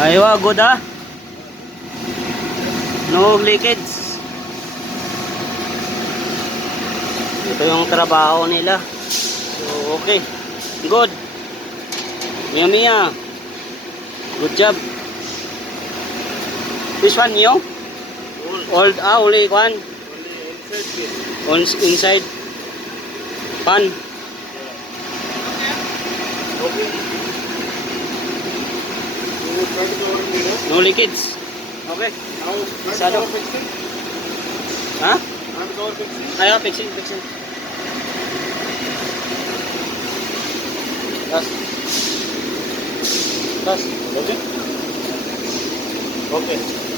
Aywa, good ah. No leakage. Ito yung trabaho nila. So, okay. Good. Mia Mia. Good job. This one new? Old. Only one. On inside. Pan. No leakage. Okay. Sado. Ha? Ayaw, fixing. Tas. Okay. Okay.